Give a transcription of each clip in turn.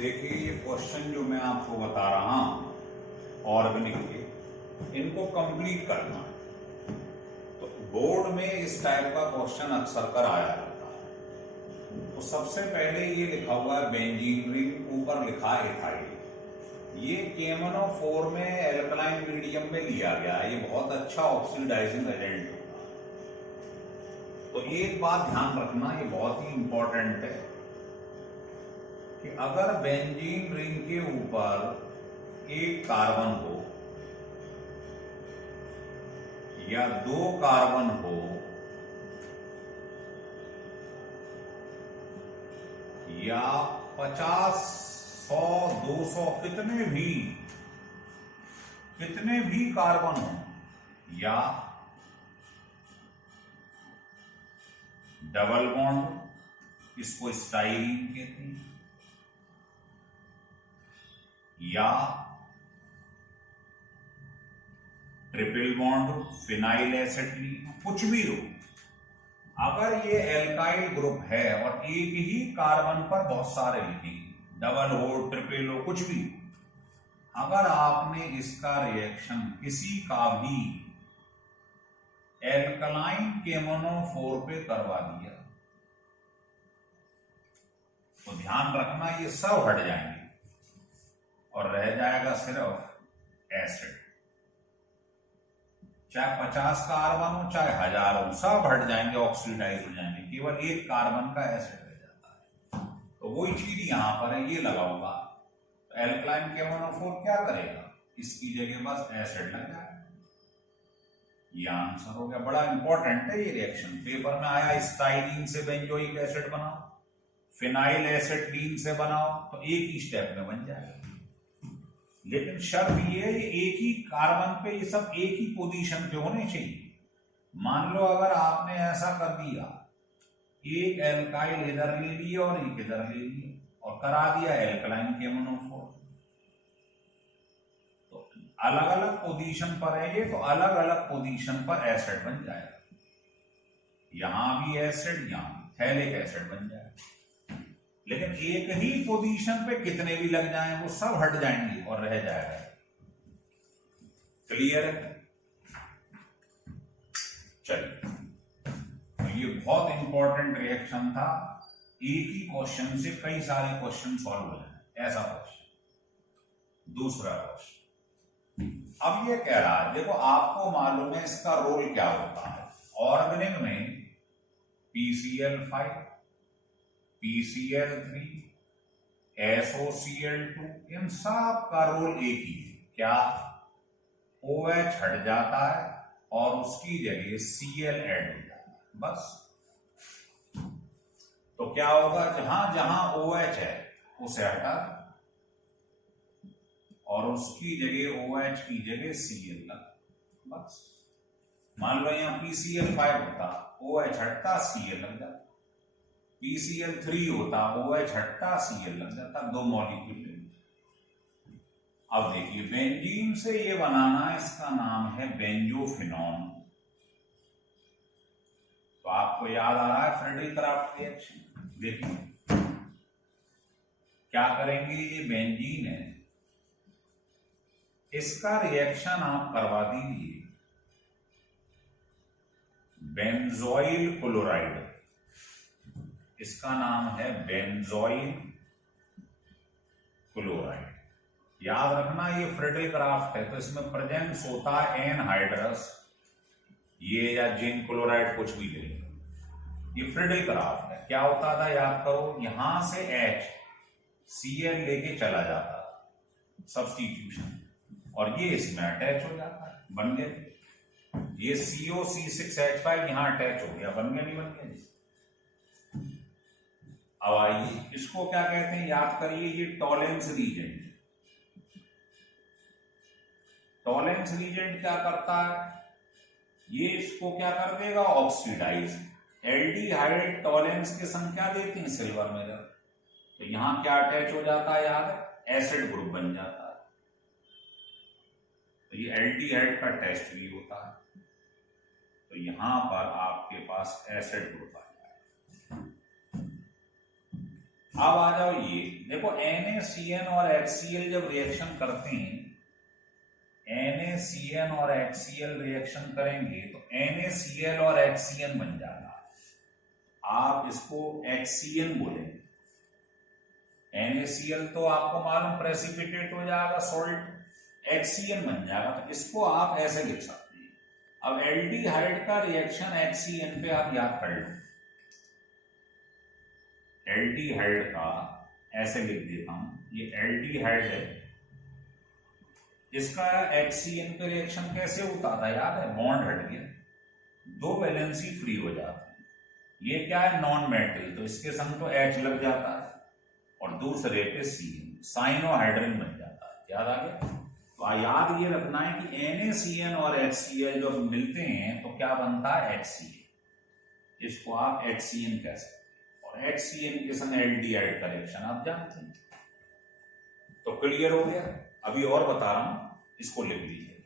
देखिए ये क्वेश्चन जो मैं आपको बता रहा हूं ऑर्गेनिक के, इनको कंप्लीट करना है। तो बोर्ड में इस टाइप का क्वेश्चन अक्सर कर आया जाता है। तो सबसे पहले ये लिखा हुआ है बेंजीन रिंग, ऊपर लिखा है इथाइल। ये KMnO4 में एल्कलाइन मीडियम में लिया गया है। ये बहुत अच्छा ऑक्सीडाइजिंग एजेंट होगा। तो एक बात ध्यान रखना, ये बहुत ही इंपॉर्टेंट है कि अगर बेंजीन रिंग के ऊपर एक कार्बन हो या दो कार्बन हो या 50, 100, 200 कितने भी कार्बन हो या डबल बॉन्ड, इसको स्टाइरीन कहते हैं, या ट्रिपल बॉन्ड, फिनाइल एसिटिलीन, कुछ भी हो, अगर ये एल्काइल ग्रुप है और एक ही कार्बन पर बहुत सारे लिखे, डबल हो, ट्रिपल हो, कुछ भी, अगर आपने इसका रिएक्शन किसी का भी एल्कलाइन KMnO4 पे करवा दिया तो ध्यान रखना ये सब हट जाएंगे और रह जाएगा सिर्फ एसिड। चाहे 50 कार्बन हो चाहे 1000 हो, सब हट जाएंगे, ऑक्सीडाइज हो जाएंगे, केवल एक कार्बन का एसिड रह जाता है। तो वही चीज यहां पर है, ये लगा हुआ। तो एल्कलाइन KMnO4 क्या करेगा, इसकी जगह बस एसिड लग जाएगा। ये आंसर हो गया। बड़ा इंपॉर्टेंट है ये रिएक्शन, पेपर में आया। स्टाइरीन से बेंजोइक एसिड बनाओ, फिनाइल एसिटिलीन से बनाओ, तो एक ही स्टेप में बन जाएगा। लेकिन शर्त ये है एक ही कार्बन पे ये सब एक ही पोजीशन पे होने चाहिए। मान लो अगर आपने ऐसा कर दिया, एक एल्काइल इधर ले लिया और एक इधर ले लिया और करा दिया एल्कलाइन KMnO4, तो अलग अलग पोजीशन पर है ये, तो अलग अलग पोजीशन पर एसिड बन जाएगा। यहां भी एसिड, यहां थैलिक एसिड बन जाएगा। लेकिन एक ही पोजीशन पे कितने भी लग जाएं वो सब हट जाएंगे और रह जाएगा। क्लियर है? चलिए, तो ये बहुत इंपॉर्टेंट रिएक्शन था। एक ही क्वेश्चन से कई सारे क्वेश्चन सॉल्व हो जाए, ऐसा क्वेश्चन। दूसरा क्वेश्चन अब ये कह रहा है, देखो आपको मालूम है इसका रोल क्या होता है। ऑर्गेनिक में PCl5, PCl3, SOCl2, इन सब का रोल एक ही है। क्या? OH हट जाता है और उसकी जगह Cl ऐड हो जाता है, बस। तो क्या होगा, जहां जहां OH है उसे हटा और उसकी जगह OH की जगह Cl लगा, बस। मान लो यहां PCl5 होता, OH हटता, Cl लग जाता। PCl3 होता, OH हटता, Cl लग जाता, दो मॉलिक्यूल। अब देखिए बेंजीन से ये बनाना, इसका नाम है बेंजोफिनॉन। तो आपको याद आ रहा है फ्रेडरिक क्राफ्ट रिएक्शन। देखिए क्या करेंगे, ये बेंजीन है, इसका रिएक्शन आप करवा दीजिए बेंजोइल क्लोराइड। इसका नाम है बेंजोइल क्लोराइड। याद रखना ये फ्रेडरिक क्राफ्ट है, तो इसमें प्रेजेंस होता है एनहाइड्रस, ये या जिंक क्लोराइड, कुछ भी ले लो। ये फ्रेडरिक क्राफ्ट है। क्या होता था याद करो, यहां से H Cl लेके चला जाता, सब्स्टिट्यूशन, और ये इसमें अटैच हो जाता है, बन गए। ये COC6H5 यहां अटैच हो गया, बन गया, नहीं बन गया। अब आइए इसको क्या कहते हैं, याद करिए, ये टॉलेंस रीजेंट। टॉलेंस रीजेंट क्या करता है, ये इसको क्या कर देगा, ऑक्सीडाइज। एल्डिहाइड टॉलेंस की संख्या देते हैं सिल्वर में, तो यहां क्या अटैच हो जाता है, याद है, एसिड ग्रुप बन जाता है। तो ये एल्डिहाइड का टेस्ट भी होता है, तो यहां पर आपके पास एसिड ग्रुप आ जाएगा। अब आ जाओ, ये देखो NaCN और HCl जब रिएक्शन करते हैं, NaCN और HCl रिएक्शन करेंगे तो NaCl और HCN बन जाएगा। आप इसको HCN बोलेंगे। NaCl तो आपको मालूम प्रेसिपिटेट हो जाएगा, सॉल्ट, HCN बन जाएगा। तो इसको आप ऐसे लिख सकते हैं। अब एल्डिहाइड का रिएक्शन HCN पे आप याद कर लो। एल्डिहाइड का ऐसे लिख देता हूं, ये एल्डिहाइड है, इसका HCN पे रिएक्शन कैसे होता था याद है? बॉन्ड हट गया, दो वैलेंसी फ्री हो जाते हैं। ये क्या है? नॉन मेटल, तो इसके संग तो H लग जाता है और दूसरे पे CN, साइनोहाइड्रिन बन जाता है। याद आ गया? तो याद ये रखना है कि NaCN और HCl जब मिलते हैं तो क्या बनता है? HCl। इसको आप HCN कह सकते हैं। और HCN के संग एल्डिहाइड का रिएक्शन आप जानते हैं। तो क्लियर हो गया? अभी और बता रहा हूं, इसको लिख लीजिए।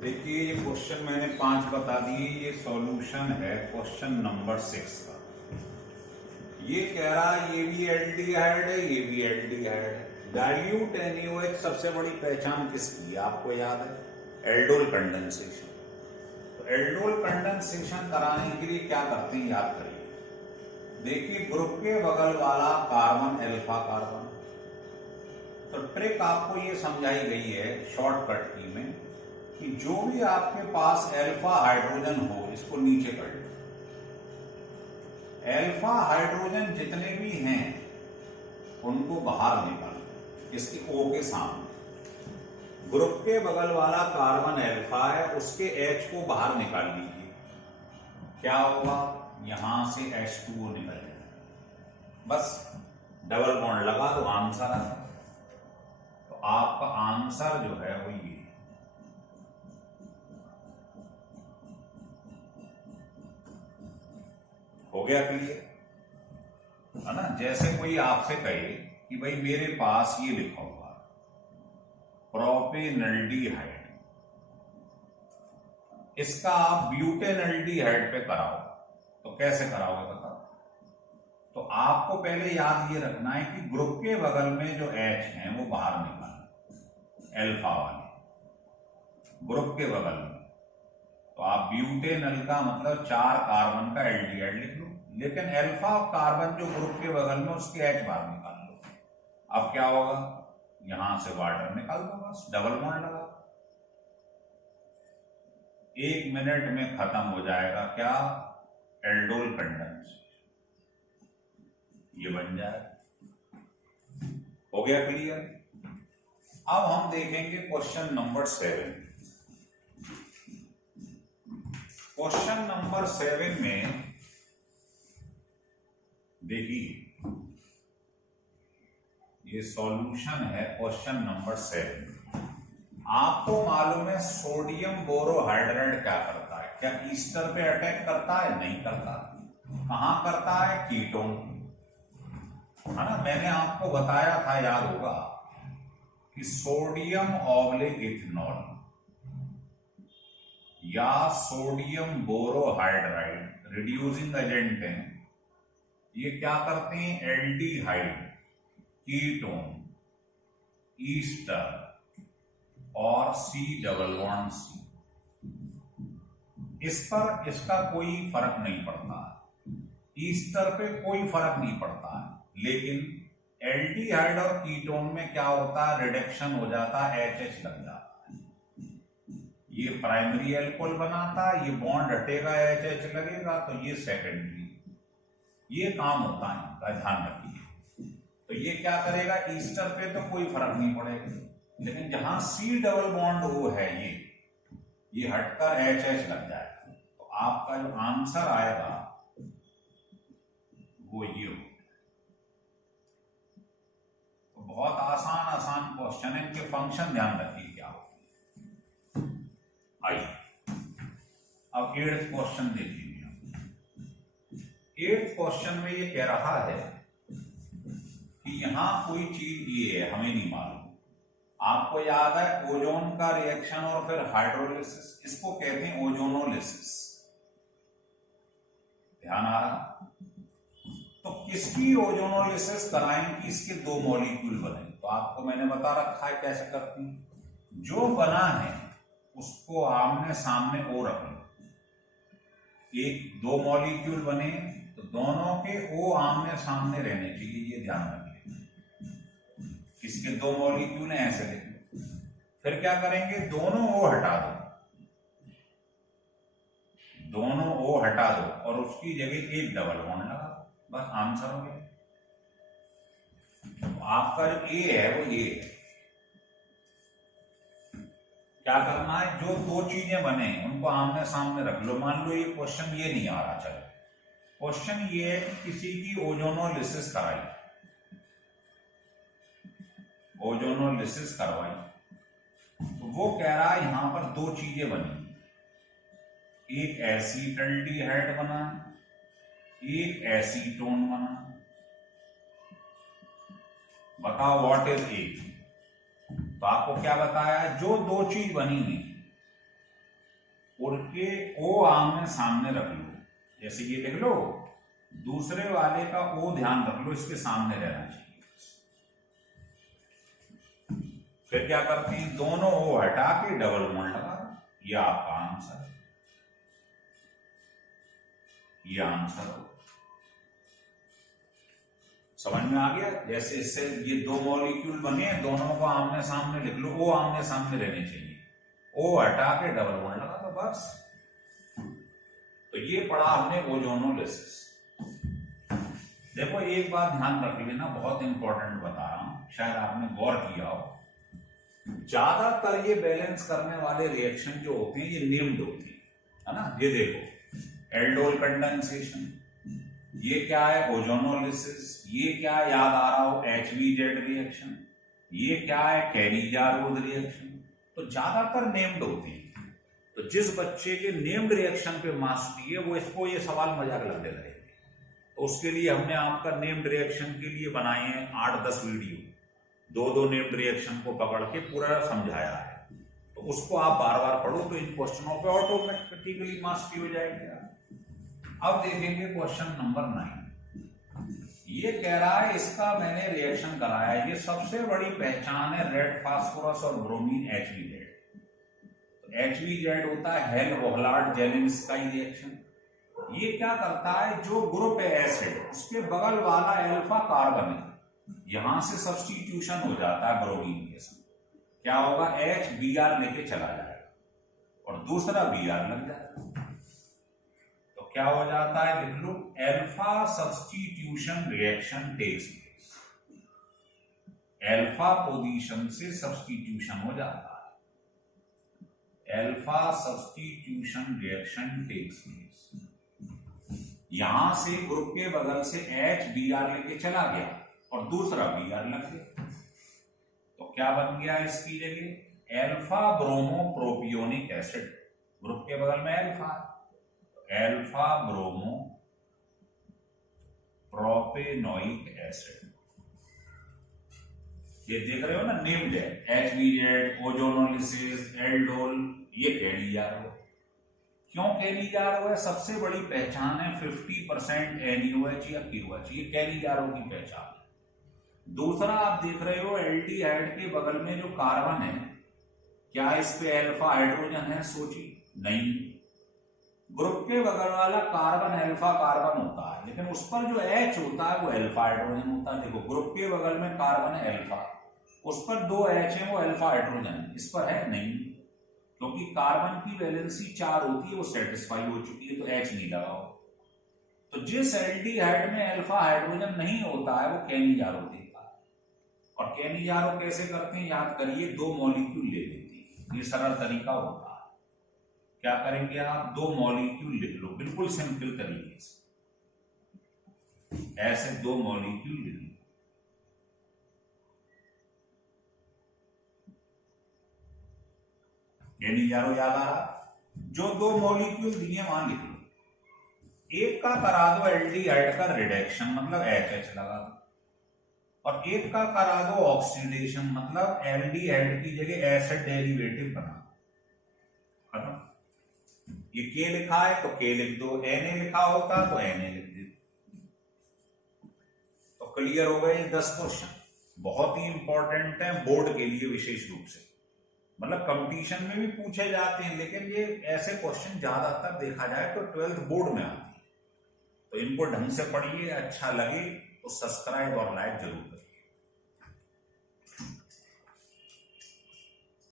देखिए, ये क्वेश्चन मैंने 5 बता दिए, ये सॉल्यूशन है क्वेश्चन नंबर 6 का। ये कह रहा है ये भी एल्डिहाइड है, ये भी एल्डिहाइड है। डाइल्यूट NaOH सबसे बड़ी पहचान किसकी है? आपको याद है? Aldol condensation. तो एल्डोल कंडेंसेशन कराने के लिए क्या करते हैं, याद करिए। देखिए, ग्रुप के बगल वाला कार्बन अल्फा कार्बन, तो ट्रिक आपको ये समझाई गई है शॉर्टकट की में कि जो भी आपके पास अल्फा हाइड्रोजन हो इसको नीचे कर लो। अल्फा हाइड्रोजन जितने भी हैं उनको बाहर निकालो, इसके O के सामने। ग्रुप के बगल वाला कार्बन अल्फा है, उसके H को बाहर निकाल लीजिए। क्या होगा? यहां से H2O निकल जाएगा। बस डबल बॉन्ड लगा दो, आंसर आ। तो आपका आंसर जो है वो ये हो गया। क्लियर है ना? जैसे कोई आपसे कहे कि भाई मेरे पास ये लिखा हुआ प्रोपेनल्डिहाइड, इसका आप ब्यूटेनल्डिहाइड पे कराओ, तो कैसे कराओगे बताओ? तो आपको पहले याद ये रखना है कि ग्रुप के बगल में जो H हैं वो बाहर निकालो, अल्फा वाले ग्रुप के बगल में। तो आप ब्यूटेनल का मतलब 4 कार्बन का एल्डिहाइड लिख लो, लेकिन अल्फा कार्बन जो ग्रुप के बगल में उसके H बाहर निकाल लो। अब क्या होगा? यहां से वाटर निकाल दो, बस डबल बॉन्ड लगा, 1 मिनट में खत्म हो जाएगा। क्या? एल्डोल कंडेंसेशन, ये बन जाएगा। हो गया क्लियर? अब हम देखेंगे क्वेश्चन नंबर 7। क्वेश्चन नंबर 7 में देखिए, ये सॉल्यूशन है क्वेश्चन नंबर 7। आपको मालूम है सोडियम बोरोहाइड्राइड क्या करता है? क्या ईस्टर पे अटैक करता है? नहीं करता। कहां करता है? कीटोन, है ना? मैंने आपको बताया था, याद होगा, कि सोडियम ऑब्लिक इथेनॉल या सोडियम बोरोहाइड्राइड रिड्यूसिंग एजेंट हैं। ये क्या करते हैं? एल्डिहाइड, कीटोन, ईस्टर और C डबल बॉन्ड C, इस पर इसका कोई फर्क नहीं पड़ता। ईस्टर पे कोई फर्क नहीं पड़ता है, लेकिन एल्डिहाइड और कीटोन में क्या होता है? रिडक्शन हो जाता है, HH लग जाता है। ये प्राइमरी एल्कोहल बनाता है, ये बॉन्ड हटेगा, HH लगेगा, तो ये सेकेंडरी। ये काम होता है इनका, ध्यान रखिए। तो ये क्या करेगा? ईस्टर पे तो कोई फर्क नहीं पड़ेगा, लेकिन जहां C डबल बॉन्ड O है ये हटकर HH लग जाएगा। तो आपका जो आंसर आएगा वो ये हो। तो बहुत आसान क्वेश्चन है, इनके फंक्शन ध्यान रखिए क्या हो। आइए अब 8th क्वेश्चन देखेंगे। 8th क्वेश्चन में ये कह रहा है कि यहां कोई चीज ये है, हमें नहीं मालूम। आपको याद है ओजोन का रिएक्शन और फिर हाइड्रोलिसिस, इसको कहते हैं ओजोनोलिसिस। ध्यान आ रहा? तो किसकी ओजोनोलिसिस कराएं कि इसके 2 मॉलिक्यूल बने? तो आपको मैंने बता रखा है कैसे करती हैं। जो बना है उसको आमने सामने ओ रख लो। 2 मॉलिक्यूल बने तो दोनों के ओ आमने सामने रहने चाहिए, ये ध्यान रखिए। किसके 2 मॉलिक्यूल हैं ऐसे लिख लो। फिर क्या करेंगे, दोनों ओ हटा दो, दोनों ओ हटा दो और उसकी जगह एक डबल बॉन्ड लगा, बस आंसर हो गया। तो आपका जो ए है वो ये है। क्या करना है, जो 2 चीजें बने उनको आमने सामने रख लो। मान लो ये क्वेश्चन ये नहीं आ रहा, चलो क्वेश्चन ये है कि किसी की ओजोनोलिसिस कराई, ओजोनोलिसिस करवाई, तो वो कह रहा है यहां पर 2 चीजें बनी, एक एसीटल्डिहाइड बना, एक एसीटोन बना। बताओ व्हाट इज ए? तो आपको क्या बताया, जो 2 चीज बनी है उनके ओ आमने सामने रख लो। जैसे ये लिख लो, दूसरे वाले का ओ ध्यान रख लो, इसके सामने रहना चाहिए। फिर क्या करते हैं, दोनों ओ हटा के डबल बॉन्ड लगा, ये आपका आंसर, ये आंसर हो। समझ में आ गया? जैसे इससे ये 2 मॉलिक्यूल बने, दोनों को आमने सामने लिख लो, ओ आमने सामने रहने चाहिए, ओ हटा के डबल बॉन्ड लगा दो, बस। तो ये पढ़ा हमने ओजोनोलिसिस। देखो एक बात ध्यान रख लेना, बहुत इंपॉर्टेंट बता रहा हूं, शायद आपने गौर किया हो। ज्यादातर ये बैलेंस करने वाले रिएक्शन जो होते हैं ये नेम्ड होते हैं, है ना। ये देखो एल्डोल कंडेंसेशन, ये क्या है, ओजोनोलिसिस। ये क्या याद आ रहा हो, HBZ रिएक्शन। ये क्या है, कैरी-जार-रोज रिएक्शन। तो ज्यादातर नेम्ड होते हैं। तो जिस बच्चे के नेम्ड रिएक्शन पे मास्टरी है वो इसको ये सवाल मजाक लगने लगेंगे। तो उसके लिए हमने आपका नेम्ड रिएक्शन के लिए बनाए हैं 8-10 वीडियो, 2-2 नेम्ड रिएक्शन को पकड़ के पूरा समझाया है। तो उसको आप बार बार पढ़ो तो इन क्वेश्चनों पे ऑटोमेटिकली मास्टरी हो जाएगी। अब देखेंगे क्वेश्चन नंबर 9। ये कह रहा है इसका मैंने रिएक्शन कराया है, ये सबसे बड़ी पहचान है रेड फास्फोरस और ब्रोमीन HBZ। HBZ होता है हेल-बोहलार्ड-जेलिंस्की रिएक्शन। ये क्या करता है, जो ग्रुप है एसिड उसके बगल वाला अल्फा कार्बन है, यहां से सब्स्टिट्यूशन हो जाता है ब्रोमीन के साथ। क्या होगा, HBr लेके चला जाएगा और दूसरा Br लग जाएगा। तो क्या हो जाता है, लिख लो, alpha substitution reaction takes place. Alpha position से सब्स्टिट्यूशन हो जाता है, alpha substitution reaction takes place. यहां से ग्रुप के बगल से HBr लेके चला गया और दूसरा Br लग गया। तो क्या बन गया इसकी जगह, alpha bromo propionic acid. Group के बगल में alpha, alpha bromo propanoic acid. ये देख रहे हो ना, नेम्ड है, HBZ, ओजोनोलिसिस, एल्डोल, ये कैरी-जार-रो। क्यों कैरी-जार-रो है, सबसे बड़ी पहचान है 50% NaOH या KOH, ये कैरी-जार-रो की पहचान है। दूसरा आप देख रहे हो एल्डिहाइड के बगल में जो कार्बन है, क्या इस पे अल्फा हाइड्रोजन है, सोचिए, नहीं। ग्रुप के बगल वाला कार्बन अल्फा कार्बन होता है, लेकिन उस पर जो H होता है वो अल्फा हाइड्रोजन होता है। देखो ग्रुप के बगल में कार्बन है अल्फा, उस पर 2 H है, वो अल्फा हाइड्रोजन है, इस पर है नहीं, क्योंकि कार्बन की वैलेंसी 4 होती है, वो सेटिस्फाई हो चुकी है, तो H नहीं लगाओ। तो जिस एल्डिहाइड में अल्फा हाइड्रोजन नहीं होता है वो कैरी-जार-रो देता है। और कैरी-जार-रो कैसे करते हैं, याद करिए, 2 मॉलिक्यूल ले लेते हैं, ये सरल तरीका होता है। क्या करेंगे आप, 2 मॉलिक्यूल लिख लो, बिल्कुल सिंपल तरीके से, ऐसे 2 मॉलिक्यूल लिख लो। कैरी-जार-रो याद आ रहा, जो 2 मॉलिक्यूल दिए वहां लिख लो। एक का करा दो एल्डिहाइड का रिडक्शन, मतलब HH लगा दो, और एक का करा दो ऑक्सीडेशन, मतलब एल्डिहाइड की जगह एसिड डेरिवेटिव बना। ये के लिखा है तो के लिख दो, Na लिखा होता तो Na लिख दो। तो क्लियर हो गए 10 क्वेश्चन, बहुत ही इंपॉर्टेंट है बोर्ड के लिए विशेष रूप से। मतलब कंपटीशन में भी पूछे जाते हैं, लेकिन ये ऐसे क्वेश्चन ज्यादातर देखा जाए तो 12th बोर्ड में आते हैं। तो इनको ढंग से पढ़िए, अच्छा लगे तो सब्सक्राइब और लाइक जरूर करिए।